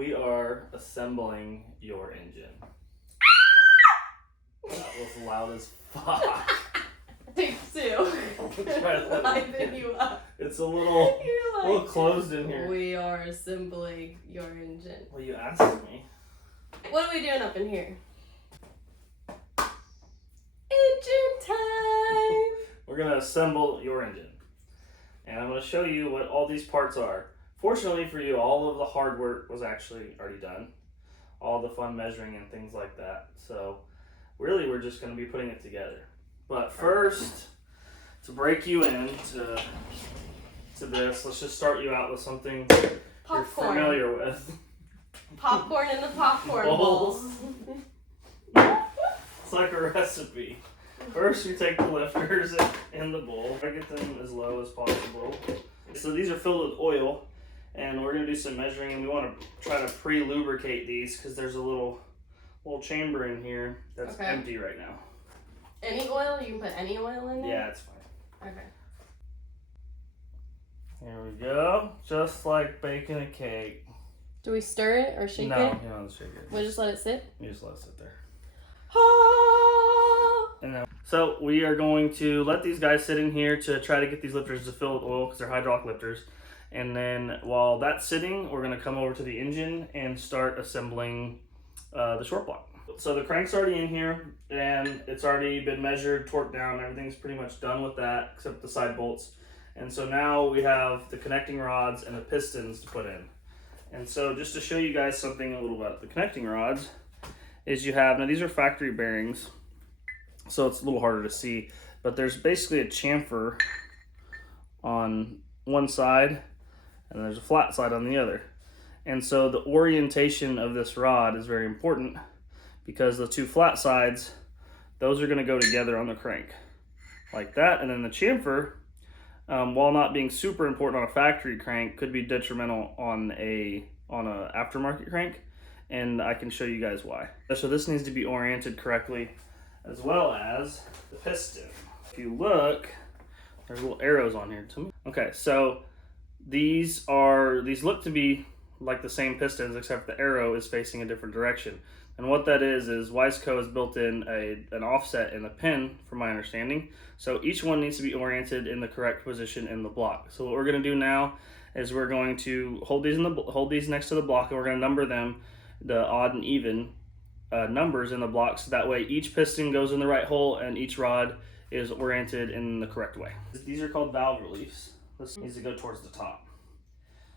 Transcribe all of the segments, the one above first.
We are assembling your engine. That was loud as fuck. Take two. Liven you up. It's a little, You're like, a little closed in here. We are assembling your engine. Well, you asked me. What are we doing up in here? Engine time! We're gonna assemble your engine. And I'm gonna show you what all these parts are. Fortunately for you, all of the hard work was actually already done. All the fun measuring and things like that. So really we're just gonna be putting it together. But first, to break you into this, let's just start you out with something you're familiar with. Popcorn in the popcorn bowls. It's like a recipe. First, we take the lifters in the bowl. I get them as low as possible. So these are filled with oil, and we're gonna do some measuring. And we want to try to pre-lubricate these because there's a little chamber in here that's empty right now. Any oil? You can put any oil in there? Yeah, it's fine. Okay. Here we go. Just like baking a cake. Do we stir it or shake it? No, you don't shake it. We'll just let it sit? You just let it sit there. Ah! And then, so we are going to let these guys sit in here to try to get these lifters to fill with oil because they're hydraulic lifters. And then while that's sitting, we're going to come over to the engine and start assembling the short block. So the crank's already in here and it's already been measured, torqued down. Everything's pretty much done with that except the side bolts. And so now we have the connecting rods and the pistons to put in. And so just to show you guys something a little about the connecting rods is you have, now these are factory bearings, so it's a little harder to see, but there's basically a chamfer on one side and there's a flat side on the other. And so the orientation of this rod is very important because the two flat sides, those are going to go together on the crank like that. And then the chamfer, while not being super important on a factory crank, could be detrimental on a aftermarket crank, and I can show you guys why. So this needs to be oriented correctly, as well as the piston. If you look, there's little arrows on here to me. Okay, so these look to be like the same pistons, except the arrow is facing a different direction. And what that is Wiseco has built in an offset in the pin, from my understanding. So each one needs to be oriented in the correct position in the block. So what we're going to do now is we're going to hold these next to the block, and we're going to number them, the odd and even numbers in the block, so that way each piston goes in the right hole and each rod is oriented in the correct way. These are called valve reliefs. This needs to go towards the top.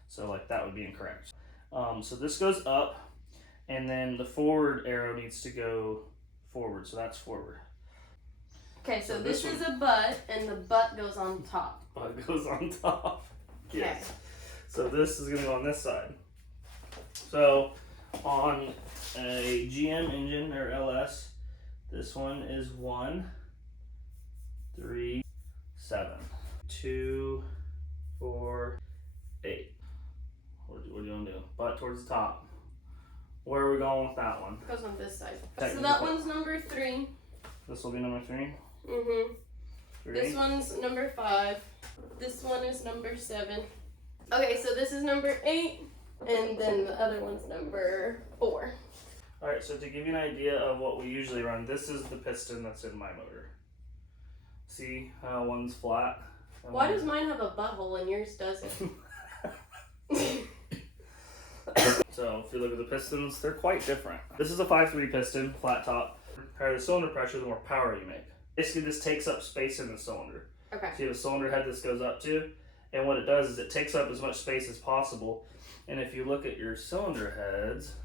So like that would be incorrect. So this goes up. And then the forward arrow needs to go forward, so that's forward. Okay, so this is a butt, and the butt goes on top. Butt goes on top. Okay. Yes. So this is going to go on this side. So on a GM engine or LS, this one is 1, 3, 7, 2, 4, 8. What do you want to do? Butt towards the top. Where are we going with that one? It goes on this side. So that one's number 3. This will be number 3? Mm-hmm. 3. This one's number 5. This one is number 7. Okay, so this is number 8. And then the other one's number 4. Alright, so to give you an idea of what we usually run, this is the piston that's in my motor. See how one's flat? Why does mine have a butthole and yours doesn't? So if you look at the pistons, they're quite different. This is a 5.3 piston, flat top. The higher the cylinder pressure, the more power you make. Basically, this takes up space in the cylinder. Okay. So you have a cylinder head this goes up to, and what it does is it takes up as much space as possible. And if you look at your cylinder heads,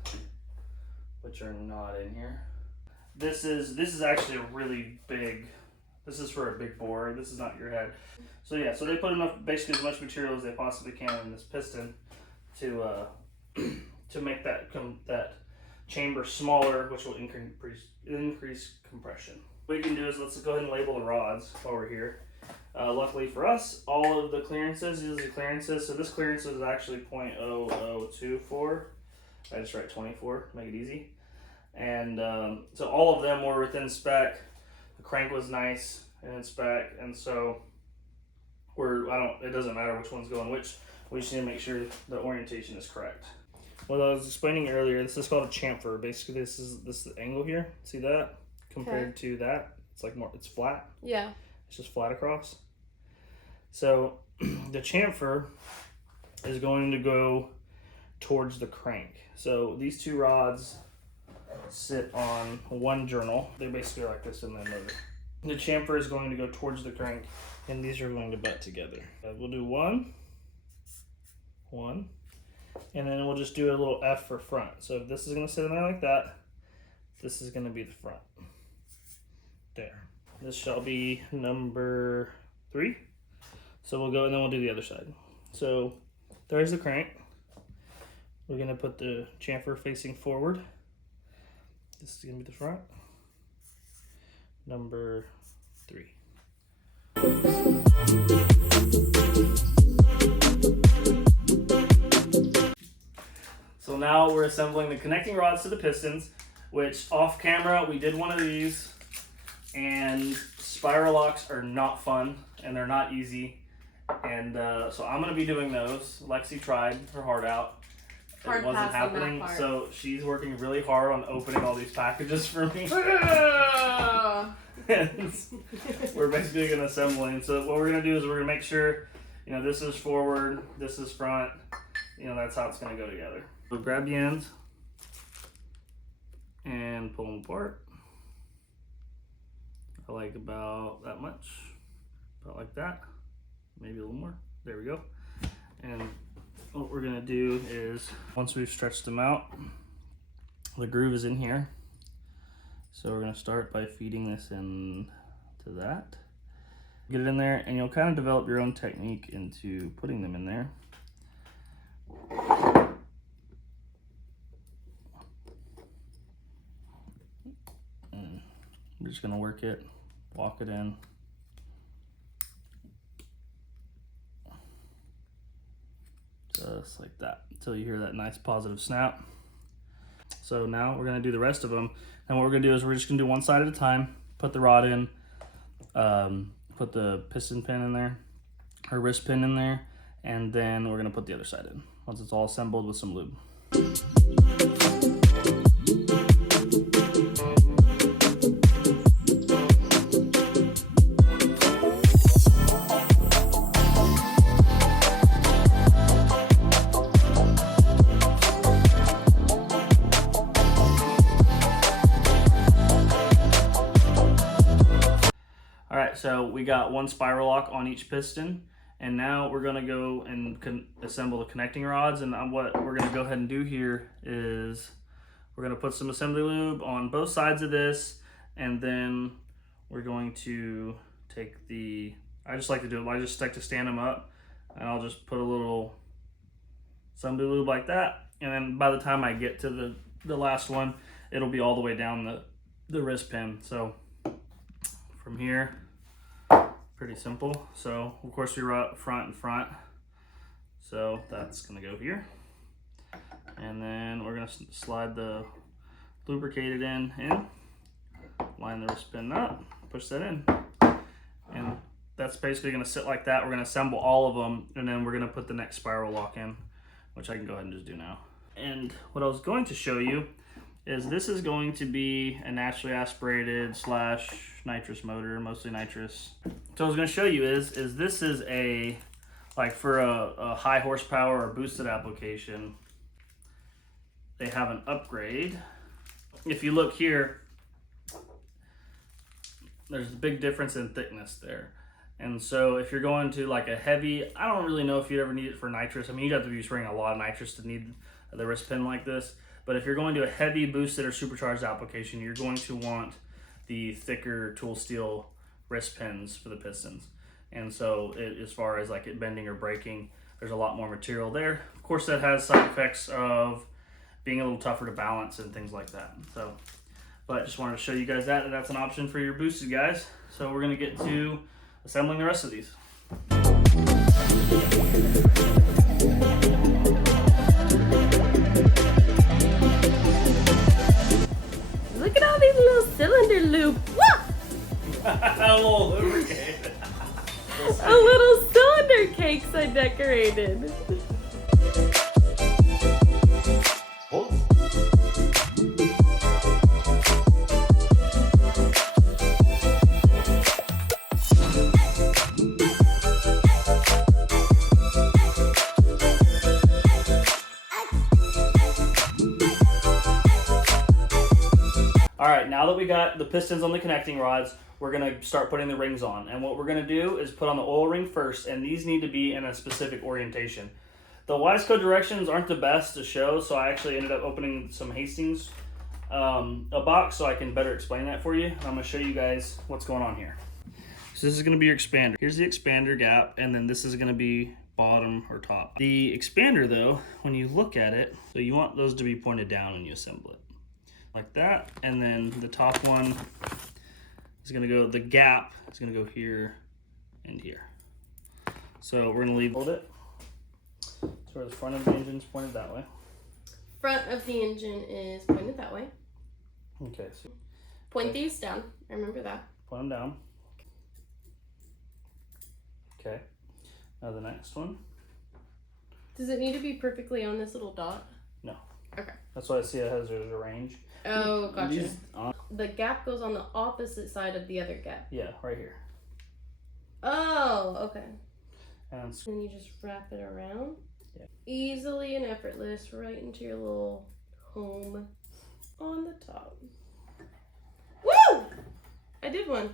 which are not in here, this is actually a really big. This is for a big bore. This is not your head. So yeah, so they put enough, basically as much material as they possibly can in this piston to make that chamber smaller, which will increase compression. What you can do is let's go ahead and label the rods while we're here. Luckily for us, all of the clearances, these are the clearances. So this clearance is actually 0.0024. I just write 24, make it easy. And so all of them were within spec. The crank was nice and in spec, and so it doesn't matter which one's going which. We just need to make sure the orientation is correct. what I was explaining earlier, this is called a chamfer. Basically, this is the angle here. See that? Compared to that, it's like more. It's flat. Yeah. It's just flat across. So the chamfer is going to go towards the crank. So these two rods sit on one journal. They're basically like this in the motor. The chamfer is going to go towards the crank, and these are going to butt together. We'll do one, and then we'll just do a little F for front. So if this is going to sit in there like that, this is going to be the front. There. This shall be number 3. So we'll go, and then we'll do the other side. So there's the crank. We're going to put the chamfer facing forward. This is going to be the front. Number 3. So now we're assembling the connecting rods to the pistons, which off camera we did one of these, and spiral locks are not fun and they're not easy. And so I'm going to be doing those. Lexi tried her heart out. It wasn't happening, so she's working really hard on opening all these packages for me. And we're basically going to assemble it. So what we're going to do is we're going to make sure, you know, this is forward, this is front. You know, that's how it's going to go together. We'll grab the ends and pull them apart. I like about that much, about like that, maybe a little more. There we go. And what we're gonna do is, once we've stretched them out, the groove is in here. So we're gonna start by feeding this in to that. Get it in there, and you'll kind of develop your own technique into putting them in there. And we're just gonna work it, walk it in. Just like that, until you hear that nice positive snap. So now we're gonna do the rest of them. And what we're gonna do is we're just gonna do one side at a time, put the rod in, put the piston pin in there, or wrist pin in there, and then we're gonna put the other side in, once it's all assembled with some lube. So we got one spiral lock on each piston, and now we're gonna go and assemble the connecting rods. And what we're gonna go ahead and do here is we're gonna put some assembly lube on both sides of this, and then we're going to take the, I just like to do it, I just like to stand them up, and I'll just put a little assembly lube like that, and then by the time I get to the last one, it'll be all the way down the wrist pin. So from here, pretty simple. So of course we route front and front, so that's gonna go here, and then we're gonna slide the lubricated in, line the wrist pin up, push that in, and that's basically gonna sit like that. We're gonna assemble all of them, and then we're gonna put the next spiral lock in, which I can go ahead and just do now. And what I was going to show you is this is going to be a naturally aspirated / nitrous motor, mostly nitrous. So what I was going to show you is this is a, like for a high horsepower or boosted application, they have an upgrade. If you look here, there's a big difference in thickness there. And so if you're going to like a heavy, I don't really know if you'd ever need it for nitrous. I mean, you'd have to be spraying a lot of nitrous to need the wrist pin like this. But if you're going to a heavy boosted or supercharged application, you're going to want the thicker tool steel wrist pins for the pistons. And so as far as like it bending or breaking, there's a lot more material there. Of course, that has side effects of being a little tougher to balance and things like that. So, but just wanted to show you guys that's an option for your boosted guys. So we're gonna get to assembling the rest of these. Look at all these little cylinder loops. A little lubricated. A little cylinder cakes I decorated. All right, now that we got the pistons on the connecting rods, we're gonna start putting the rings on. And what we're gonna do is put on the oil ring first, and these need to be in a specific orientation. The Wiseco directions aren't the best to show, so I actually ended up opening some Hastings a box so I can better explain that for you. I'm gonna show you guys what's going on here. So this is gonna be your expander. Here's the expander gap, and then this is gonna be bottom or top. The expander though, when you look at it, so you want those to be pointed down when you assemble it. Like that, and then the top one is gonna go, the gap is gonna go here and here. So we're gonna hold it. So the front of the engine's pointed that way. Front of the engine is pointed that way. Okay, so point these down. I remember that. Point them down. Okay. Now the next one. Does it need to be perfectly on this little dot? No. Okay. That's why I see it has there's a range. Oh, gotcha. The gap goes on the opposite side of the other gap. Yeah, right here. Oh, okay. And then you just wrap it around. Yeah. Easily and effortless, right into your little home on the top. Woo! I did one.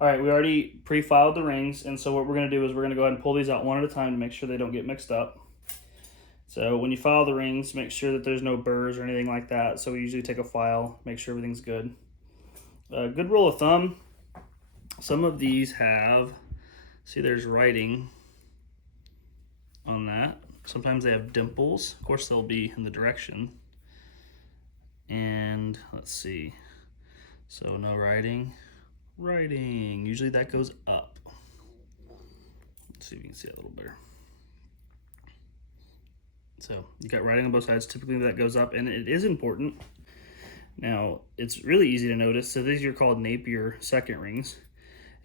all right, we already pre-filed the rings, and so what we're going to do is we're going to go ahead and pull these out one at a time to make sure they don't get mixed up. So when you file the rings, make sure that there's no burrs or anything like that. So we usually take a file, make sure everything's good. A good rule of thumb, some of these have, see there's writing on that. Sometimes they have dimples. Of course they'll be in the direction. And let's see, so no writing. Writing, usually that goes up. Let's see if you can see that a little better. So you got writing on both sides, typically that goes up, and it is important. Now it's really easy to notice, so these are called Napier second rings.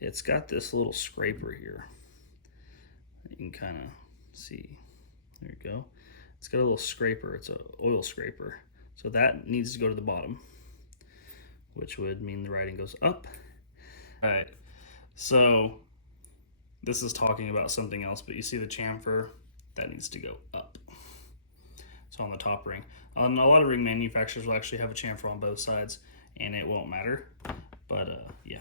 It's got this little scraper here. You can kind of see, there you go. It's got a little scraper, it's an oil scraper. So that needs to go to the bottom, which would mean the writing goes up. All right, so this is talking about something else, but you see the chamfer, that needs to go up. So on the top ring. A lot of ring manufacturers will actually have a chamfer on both sides, and it won't matter, but yeah.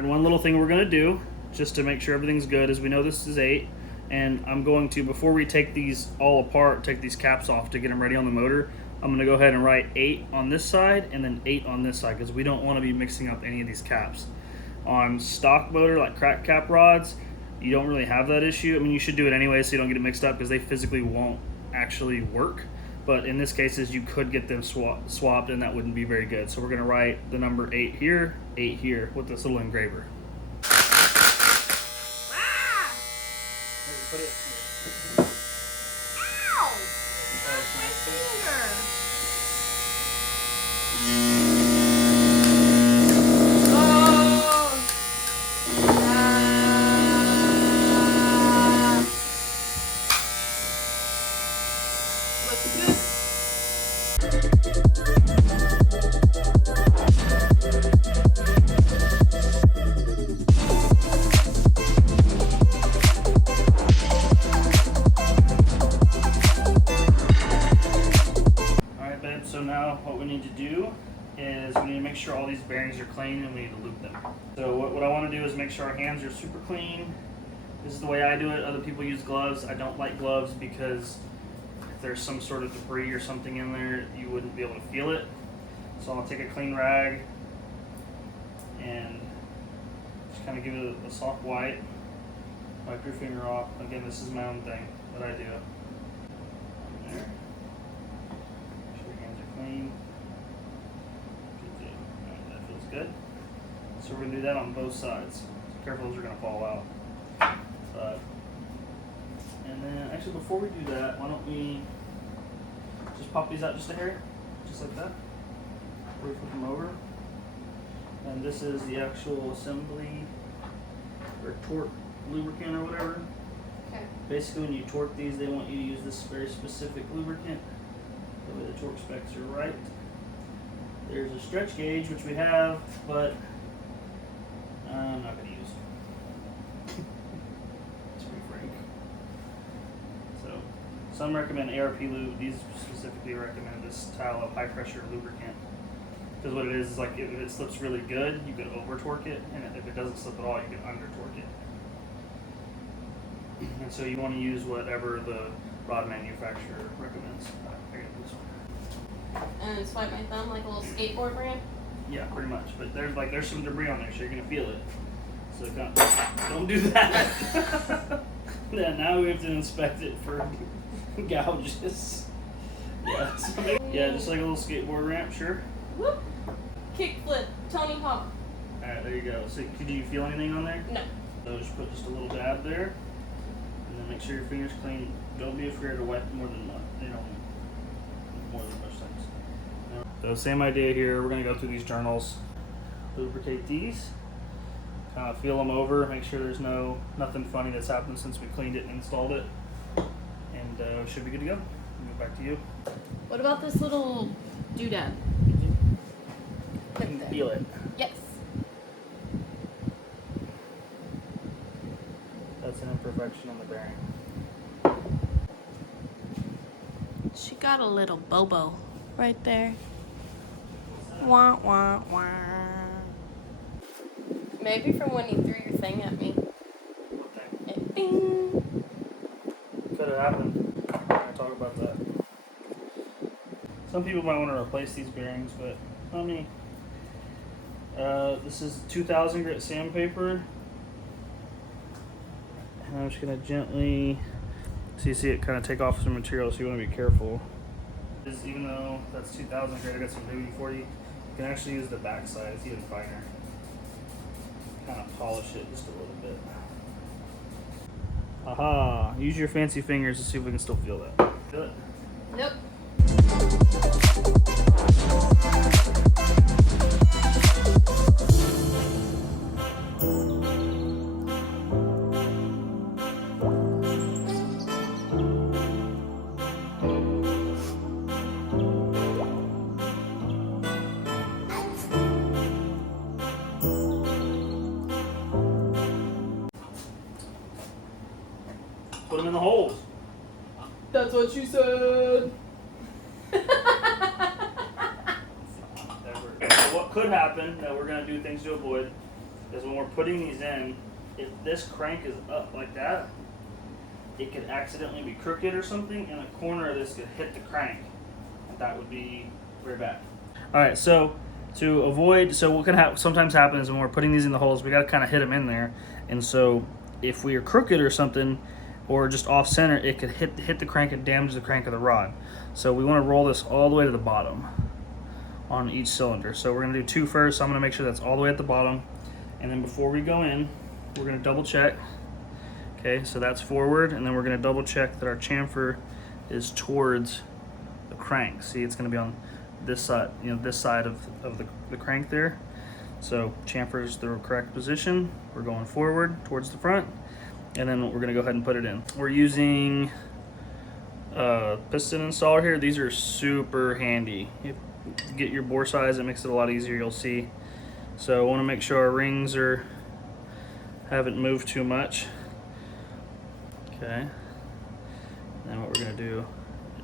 One little thing we're going to do just to make sure everything's good is we know this is 8, and I'm going to, before we take these all apart, take these caps off to get them ready on the motor, I'm going to go ahead and write 8 on this side and then 8 on this side, because we don't want to be mixing up any of these caps. On stock motor like crack cap rods, you don't really have that issue. I mean, you should do it anyway so you don't get it mixed up, because they physically won't actually work. But in this case, you could get them swapped, and that wouldn't be very good. So we're going to write the number 8 here with this little engraver. Ah! Put it here. Ow! That's my finger. Oh! Looks good. So now what we need to do is we need to make sure all these bearings are clean, and we need to loop them. So what I want to do is make sure our hands are super clean. This is the way I do it. Other people use gloves. I don't like gloves because if there's some sort of debris or something in there, you wouldn't be able to feel it. So I'm going to take a clean rag and just kind of give it a soft wipe Wipe your finger off. Again, this is my own thing that I do. There. Make sure your hands are clean. Good. Alright, that feels good. So we're going to do that on both sides. So careful, those are going to fall out. And then, actually, before we do that, why don't we just pop these out just a hair? Just like that. Before we flip them over. And this is the actual assembly or torque lubricant or whatever. Okay. Basically, when you torque these, they want you to use this very specific lubricant. That way the torque specs are right. There's a stretch gauge, which we have, but I'm not going to use. To be frank. So, some recommend ARP lube. These specifically recommend this style of high pressure lubricant. Because what it is like if it slips really good, you can over torque it, and if it doesn't slip at all, you can under torque it. And so you want to use whatever the rod manufacturer recommends. Here, this one. And swipe my thumb like a little skateboard ramp. Yeah, pretty much. But there's some debris on there, so you're gonna feel it. So don't do that. Yeah, now we have to inspect it for gouges. Yeah, yeah, just like a little skateboard ramp, sure. Whoop! Kickflip, Tony Hawk. Alright, there you go. So could you feel anything on there? No. So just put just a little dab there, and then make sure your finger's clean. Don't be afraid to wipe more than most times. So same idea here. We're gonna go through these journals, lubricate these, kind of feel them over, make sure there's nothing funny that's happened since we cleaned it and installed it, and should be good to go. Move back to you. What about this little doodad? You can feel it. Yes. That's an imperfection on the bearing. She got a little bobo right there. Wah, wah, wah. Maybe from when you threw your thing at me. Okay. It bing. Could have happened. We're gonna talk about that. Some people might want to replace these bearings, but not me. This is 2000 grit sandpaper. And I'm just gonna gently, so you see it kind of take off some material, so you want to be careful. Even though that's 2000 grit, I got some WD-40. You can actually use the back side, it's even finer. Kind of polish it just a little bit. Aha! Use your fancy fingers to see if we can still feel that. Feel it? Nope. Put them in the holes. That's what you said. So what could happen that we're going to do things to avoid is when we're putting these in, if this crank is up like that, it could accidentally be crooked or something, and a corner of this could hit the crank, and that would be very bad. All right, so to avoid, so what can sometimes happen is when we're putting these in the holes, we got to kind of hit them in there, and so if we are crooked or something, or just off center, it could hit the crank and damage the crank of the rod. So we want to roll this all the way to the bottom on each cylinder. So we're going to do two first. So I'm going to make sure that's all the way at the bottom, and then before we go in, we're going to double check. Okay, so that's forward, and then we're going to double check that our chamfer is towards the crank. See, it's going to be on this side, this side of the crank there. So chamfer is the correct position. We're going forward towards the front, and then we're going to go ahead and put it in. We're using piston installer here. These are super handy. You get your bore size, it makes it a lot easier, you'll see. So I want to make sure our rings haven't moved too much. Okay. Then what we're going to do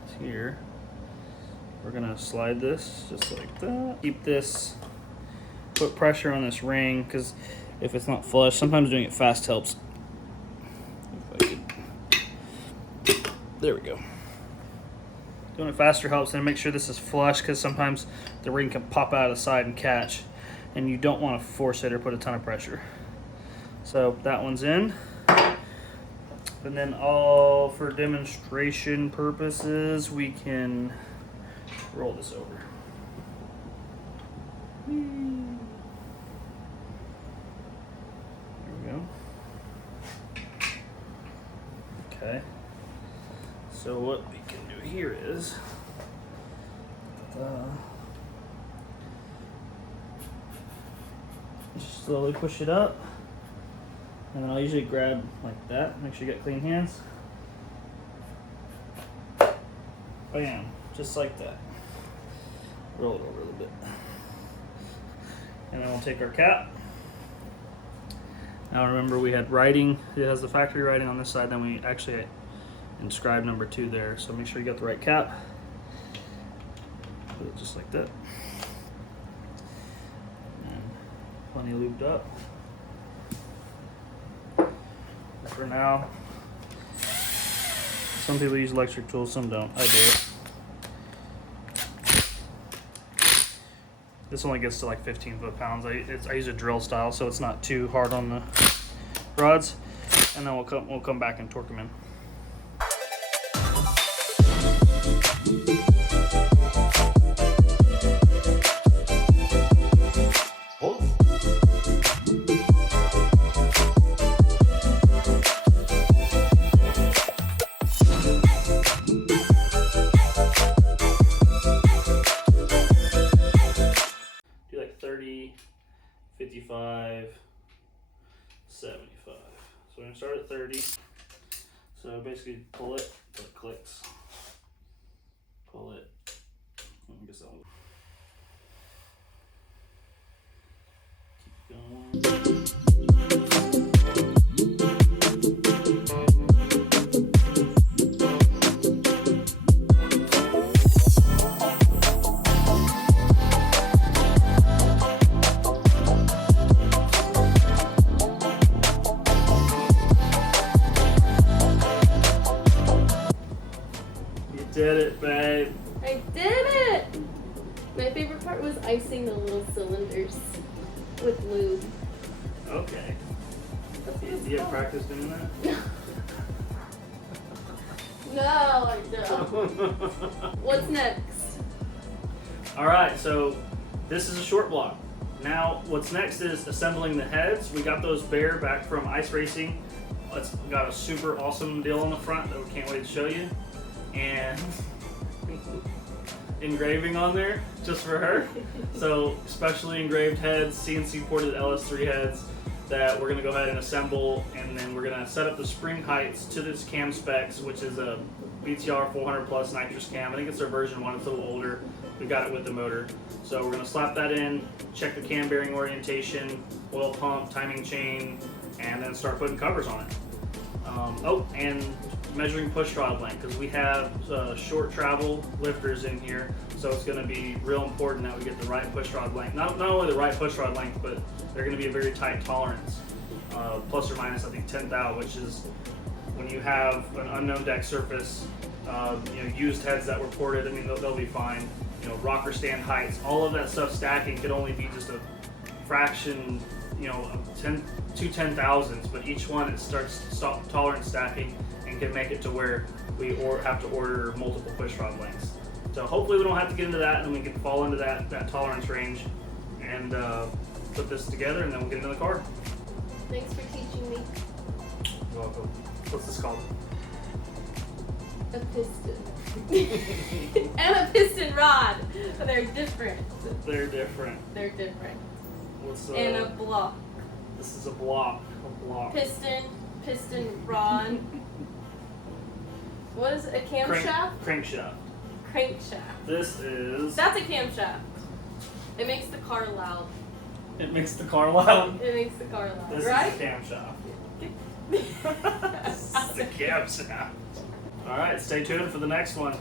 is here, we're going to slide this just like that. Keep this, put pressure on this ring, because if it's not flush, sometimes doing it fast helps. There we go. Doing it faster helps, and make sure this is flush, because sometimes the ring can pop out of the side and catch, and you don't want to force it or put a ton of pressure. So that one's in. And then all for demonstration purposes, we can roll this over. There we go. Okay. So what we can do here is just slowly push it up, and then I'll usually grab like that. Make sure you got clean hands. Bam, just like that. Roll it over a little bit, and then we'll take our cap. Now remember, we had writing. It has the factory writing on this side. Then we actually inscribed number 2 there. So make sure you got the right cap. Put it just like that. And plenty lubed up. For now, some people use electric tools, some don't. I do. This only gets to like 15 foot-pounds. I use a drill style, so it's not too hard on the rods. And then we'll come back and torque them in. Do like 30, 55, 75. So we're gonna start at 30. So basically pull it, so it clicks. Pull it. I guess that one. Keep going. Did it, babe. I did it! My favorite part was icing the little cylinders with lube. Okay. That's what it's You have called. practice doing that? No, I don't. What's next? Alright, so this is a short block. Now, what's next is assembling the heads. We got those bare back from ice racing. It's got a super awesome deal on the front that we can't wait to show you. And engraving on there just for her. So specially engraved heads, CNC ported LS3 heads that we're gonna go ahead and assemble, and then we're gonna set up the spring heights to this cam specs, which is a BTR 400 plus nitrous cam. I think it's their version 1, it's a little older. We got it with the motor. So we're gonna slap that in, check the cam bearing orientation, oil pump, timing chain, and then start putting covers on it. Oh, and measuring push rod length, because we have short travel lifters in here, so it's going to be real important that we get the right push rod length. Not only the right push rod length, but they're going to be a very tight tolerance, plus or minus I think 10 thou, which is when you have an unknown deck surface, used heads that were ported. I mean, they'll be fine. Rocker stand heights, all of that stuff stacking could only be just a fraction, of 2 10,000s, but each one it starts tolerance stacking and can make it to where we have to order multiple push rod lengths. So hopefully we don't have to get into that, and we can fall into that tolerance range and put this together, and then we'll get into the car. Thanks for teaching me. You're welcome. What's this called? A piston. And a piston rod. They're different. They're different. They're different. What's And a block. This is a block. Piston rod. What is it? A camshaft? Crankshaft. Crankshaft. This is. That's a camshaft. It makes the car loud. It makes the car loud. It makes the car loud, This right? is the camshaft. This is the camshaft. All right, stay tuned for the next one.